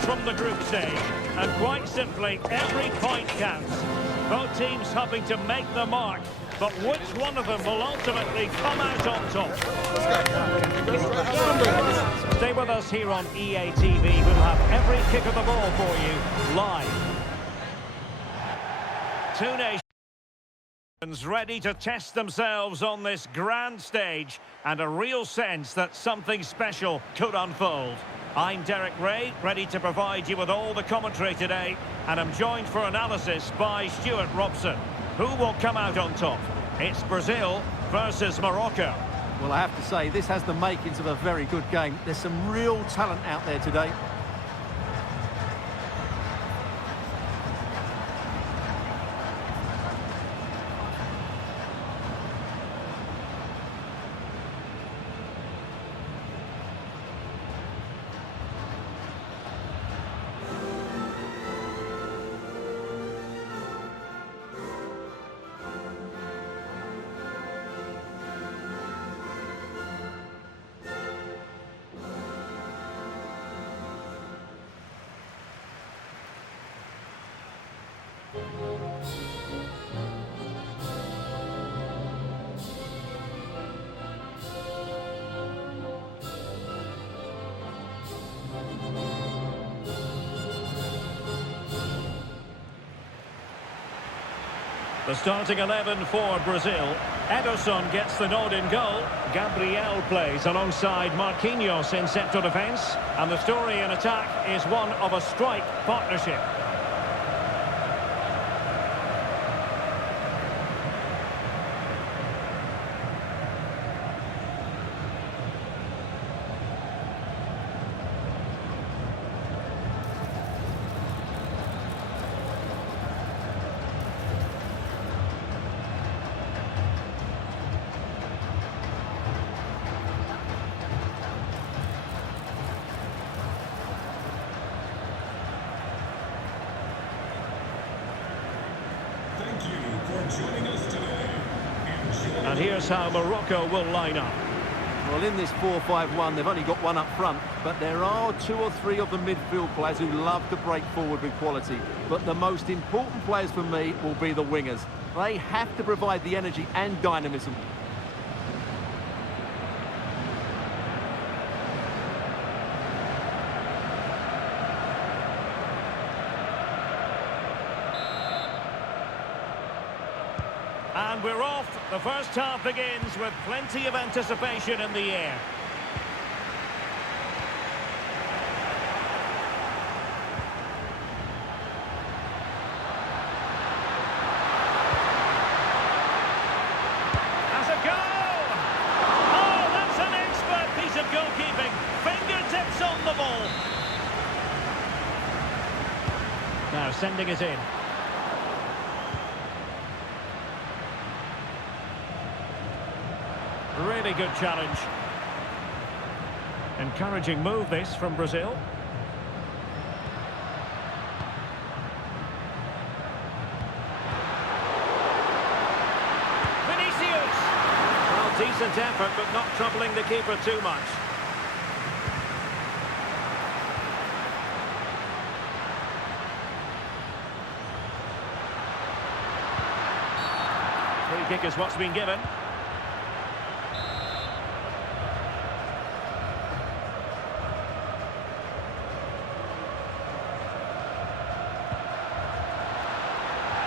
from the group stage, and quite simply, every point counts. Both teams hoping to make the mark, but which one of them will ultimately come out on top? Stay with us here on EA TV. We'll have every kick of the ball for you live. Two nations ready to test themselves on this grand stage, and a real sense that something special could unfold. I'm Derek Ray, ready to provide you with all the commentary today, and I'm joined for analysis by Stuart Robson. Who will come out on top? It's Brazil versus Morocco. Well, I have to say, this has the makings of a very good game. There's some real talent out there today. The starting 11 for Brazil. Ederson gets the nod in goal. Gabriel plays alongside Marquinhos in central defence. And the story in attack is one of a strike partnership. And here's how Morocco will line up. Well, in this 4-5-1, they've only got one up front, but there are two or three of the midfield players who love to break forward with quality. But the most important players for me will be the wingers. They have to provide the energy and dynamism. And we're off. The first half begins with plenty of anticipation in the air. As a goal! Oh, that's an expert piece of goalkeeping. Fingertips on the ball. Now sending it in. Really good challenge. Encouraging move this from Brazil. Vinicius! Well, decent effort, but not troubling the keeper too much. Free kick is what's been given.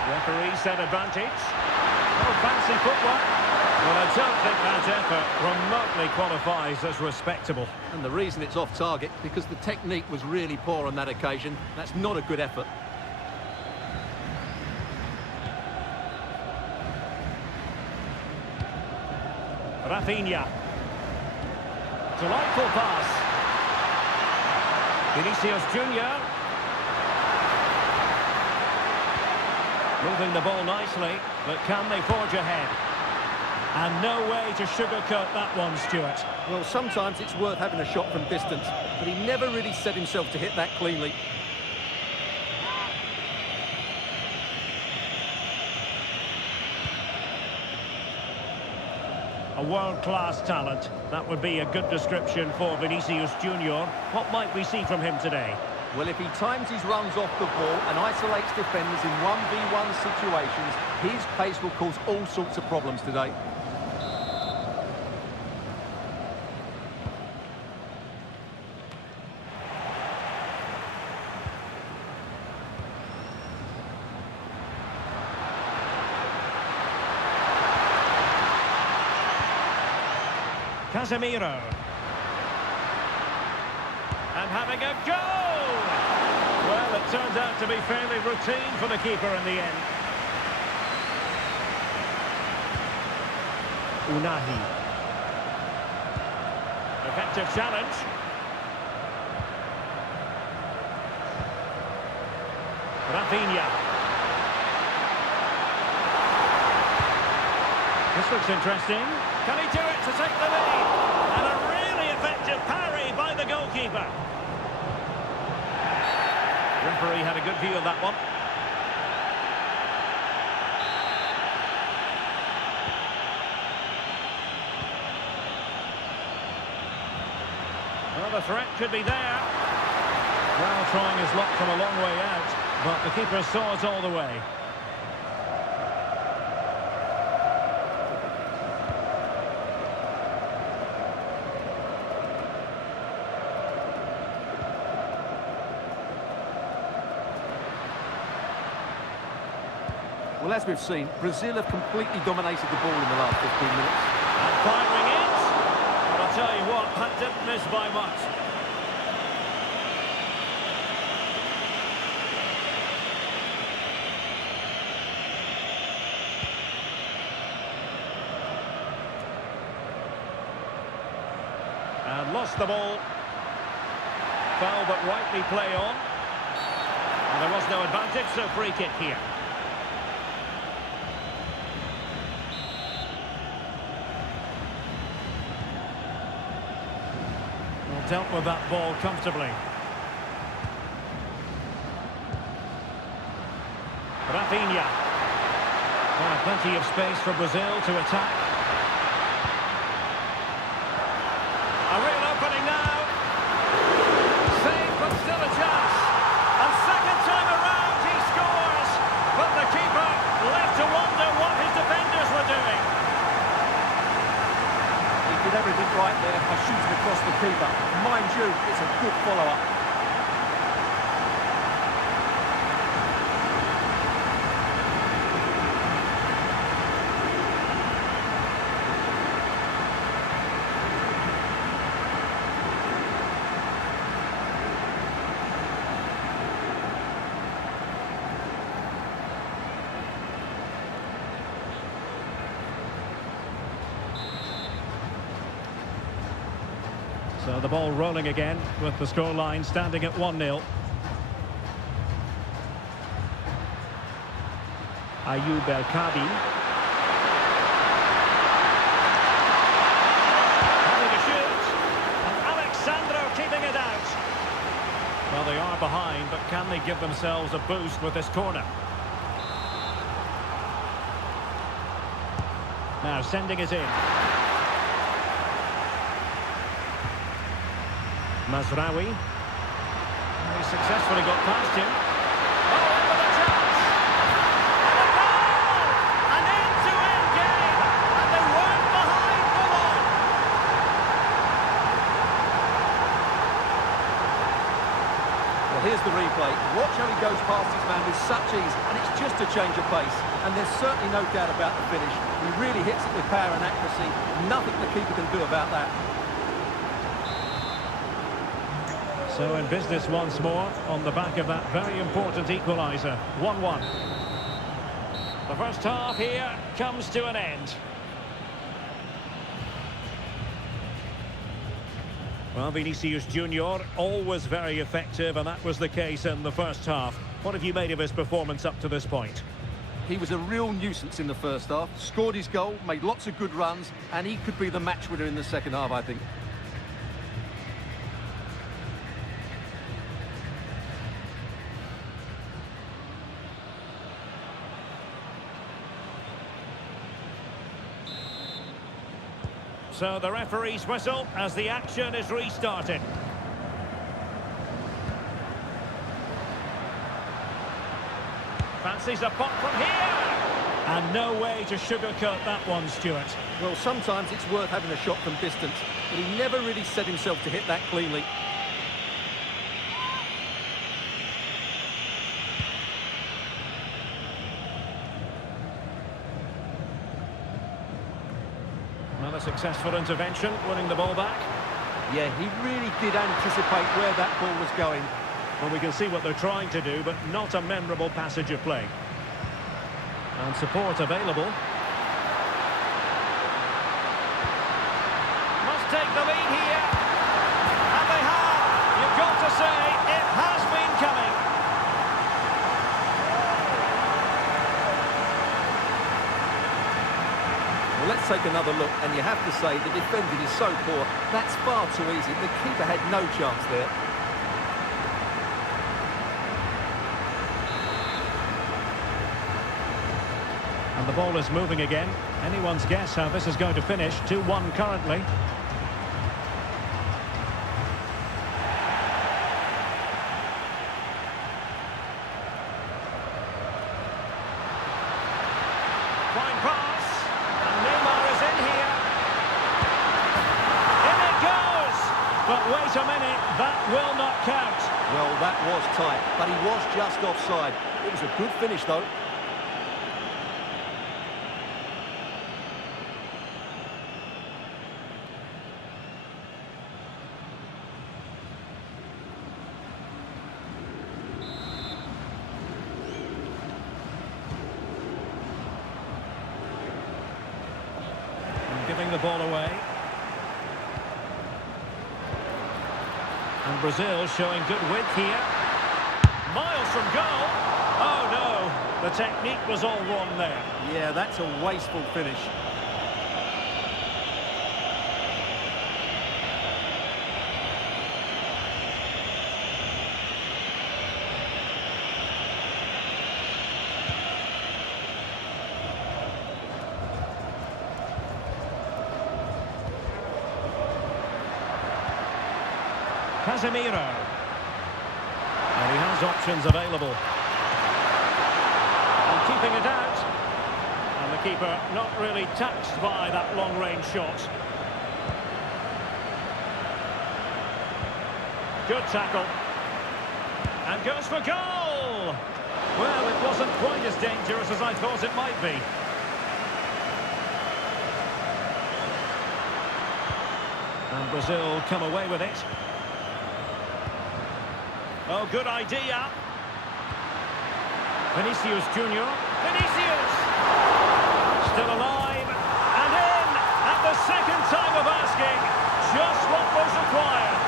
Referee said advantage. Oh, fancy footwork. Well, I don't think that effort remotely qualifies as respectable. And the reason it's off target, because the technique was really poor on that occasion. That's not a good effort. Rafinha. Delightful pass. Vinicius Junior. Moving the ball nicely, but can they forge ahead? And no way to sugarcoat that one, Stuart. Well, sometimes it's worth having a shot from distance, but he never really set himself to hit that cleanly. A world-class talent. That would be a good description for Vinicius Junior. What might we see from him today? Well, if he times his runs off the ball and isolates defenders in 1v1 situations, his pace will cause all sorts of problems today. Casemiro. And having a goal! Well, it turned out to be fairly routine for the keeper in the end. Unahi. Effective challenge. Rafinha. This looks interesting. Can he do it to take the lead? And a really effective parry by the goalkeeper. Referee had a good view of that one. Well, the threat could be there. Well, trying his luck from a long way out, but the keeper saw it all the way. Well, as we've seen, Brazil have completely dominated the ball in the last 15 minutes. And firing it. But I'll tell you what, that didn't miss by much. And lost the ball. Foul but rightly play on. And there was no advantage, so free kick here. Dealt with that ball comfortably. Rafinha. Well, plenty of space for Brazil to attack. A real opening now. Save, but still a chance. And second time around he scores. But the keeper left to wonder what his defenders were doing. Did everything right there by shooting across the keeper. Mind you, it's a good follow-up. So the ball rolling again with the scoreline standing at 1-0. Ayoub El-Kabi. Having a shoot. And Alexandro keeping it out. Well, they are behind, but can they give themselves a boost with this corner? Now sending it in. Mazraoui. He successfully got past him. Oh, and with a chance! And a goal! An end-to-end game! And they weren't behind for long! Well, here's the replay. Watch how he goes past his man with such ease, and it's just a change of pace. And there's certainly no doubt about the finish. He really hits it with power and accuracy. Nothing the keeper can do about that. So in business once more, on the back of that very important equaliser. 1-1. The first half here comes to an end. Well, Vinicius Junior, always very effective, and that was the case in the first half. What have you made of his performance up to this point? He was a real nuisance in the first half, scored his goal, made lots of good runs, and he could be the match winner in the second half, I think. So the referee's whistle as the action is restarted. Fancies a pop from here! And no way to sugarcoat that one, Stuart. Well, sometimes it's worth having a shot from distance, but he never really set himself to hit that cleanly. Another successful intervention, winning the ball back. Yeah, he really did anticipate where that ball was going. Well, we can see what they're trying to do, but not a memorable passage of play. And support available. Must take the lead here. And they have. You've got to say, it has been coming. Well, let's take another look, and you have to say the defending is so poor. That's far too easy. The keeper had no chance there. And the ball is moving again. Anyone's guess how this is going to finish. 2-1 currently. Fine pass. And Neymar is in here. In it goes! But wait a minute, that will not count. Well, that was tight, but he was just offside. It was a good finish, though. Giving the ball away. And Brazil showing good width here. Miles from goal. Oh no, the technique was all wrong there. Yeah, that's a wasteful finish. Casemiro. And he has options available. And keeping it out. And the keeper not really touched by that long-range shot. Good tackle. And goes for goal! Well, it wasn't quite as dangerous as I thought it might be. And Brazil come away with it. Oh, good idea. Vinicius Junior. Vinicius! Still alive. And in! At the second time of asking. Just what was required.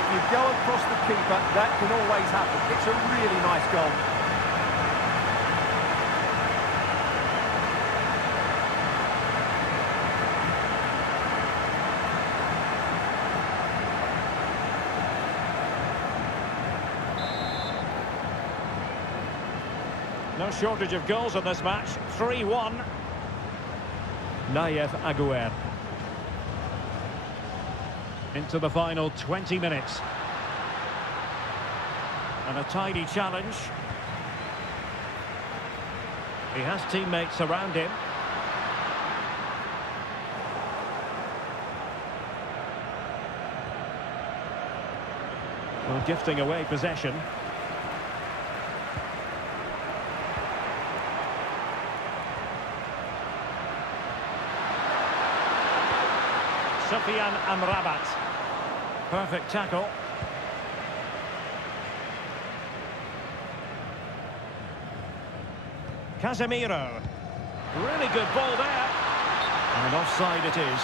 If you go across the keeper, that can always happen. It's a really nice goal. No shortage of goals in this match. 3-1. Nayef Aguer. Into the final 20 minutes. And a tidy challenge. He has teammates around him. Well, gifting away possession. Sofian Amrabat. Perfect tackle. Casemiro. Really good ball there. And offside it is.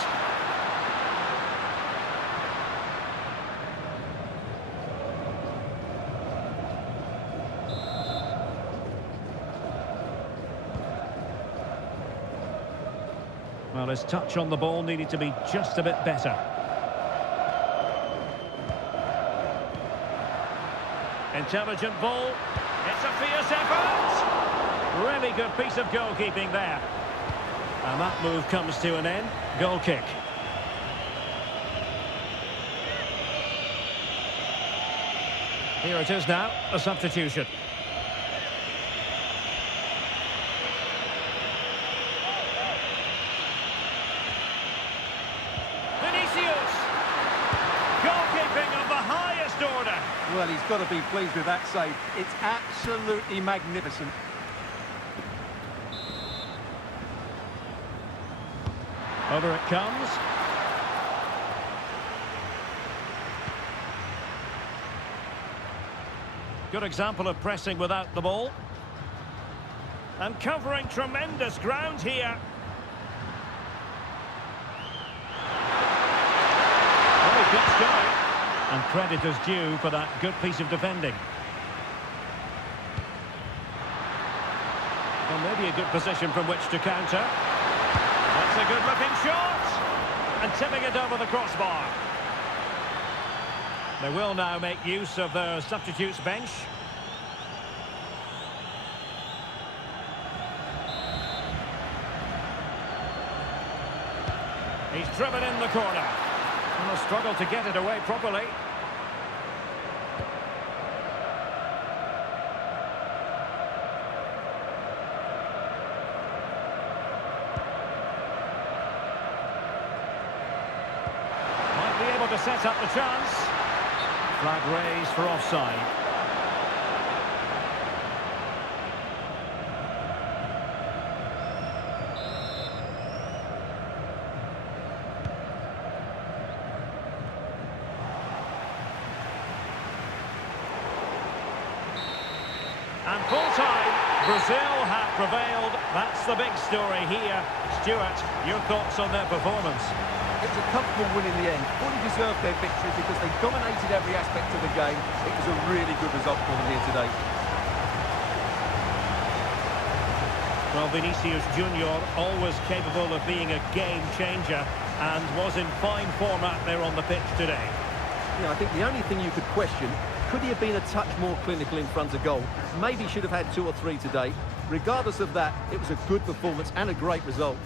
Well, his touch on the ball needed to be just a bit better. Intelligent ball. It's a fierce effort. Really good piece of goalkeeping there. And that move comes to an end. Goal kick. Here it is now, a substitution. Vinicius! Goalkeeping of the highest order. Well, he's got to be pleased with that save. It's absolutely magnificent. Over it comes. Good example of pressing without the ball. And covering tremendous ground here. Well, he gets going. And credit is due for that good piece of defending. Well, maybe a good position from which to counter. That's a good-looking shot! And tipping it over the crossbar. They will now make use of their substitutes bench. He's driven in the corner. And will struggle to get it away properly. Might be able to set up the chance. Flag raised for offside. And full time, Brazil have prevailed. That's the big story here. Stuart, your thoughts on their performance? It's a comfortable win in the end. Fully deserved their victory because they dominated every aspect of the game. It was a really good result for them here today. Well, Vinicius Junior, always capable of being a game changer, and was in fine form out there on the pitch today. Yeah, I think the only thing you could question, could he have been a touch more clinical in front of goal? Maybe should have had 2 or 3 today. Regardless of that, it was a good performance and a great result.